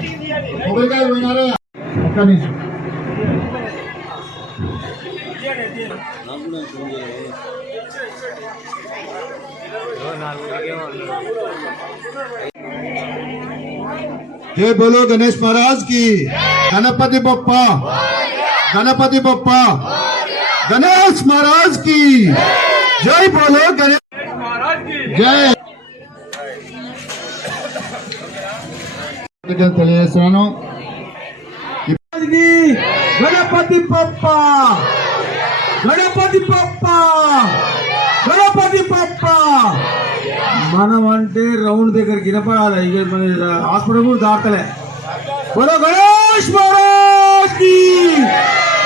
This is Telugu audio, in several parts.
కొబ్బరికాయ పోయినారా ఒక్క నిమిషం जय बोलो गणेश महाराज की गणपति बप्पा गणपति बप्पा गणेश महाराज की जय बोलो गणेश महाराज की जय తెలియజేస్తున్నాను గణపతి బప్పా గణపతి బప్పా గణపతి బప్పా మనం అంటే రౌండ్ దగ్గర గినపడాలి ఇక మన హాస్పిటల్ కూడా దాటలే బోలో గణేష్ మహారాజ్ కి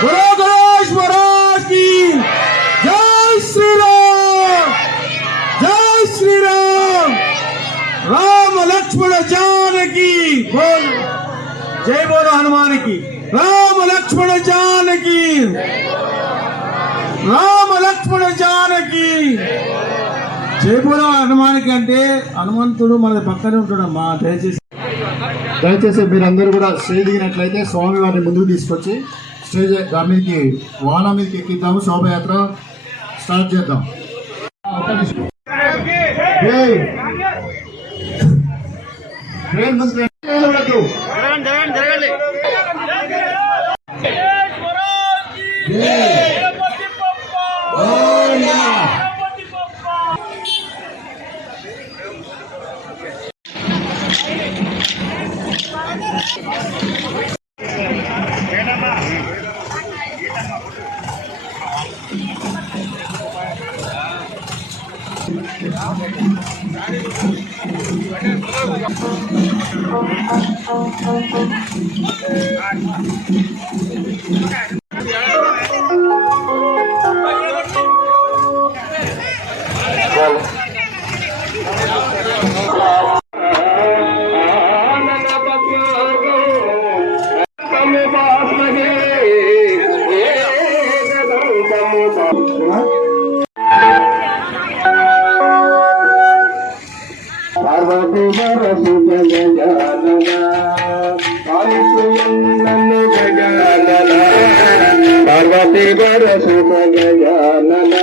బోలో గణేష్ మహారాజ్ కి జై శ్రీరామ్ జై శ్రీరామ్ రామ లక్ష్మణ జానకి బోల్ జై బోలో హనుమానికి రామ లక్ష్మణ జానకి రామ లక్ష్మణ జానకి జై బోలో హనుమానికి అంటే హనుమంతుడు మన పక్కనే ఉంటాడమ్మా. దయచేసి మీరందరూ కూడా స్టేజ్ దిగినట్లయితే స్వామి వారిని ముందుకు తీసుకొచ్చి స్టేజ్ మీదకి వాహన మీదకి ఎక్కిద్దాము. శోభయాత్ర స్టార్ట్ చేద్దాం. పార్వతి బరసు గజానన పార్వతి బరసు గజానన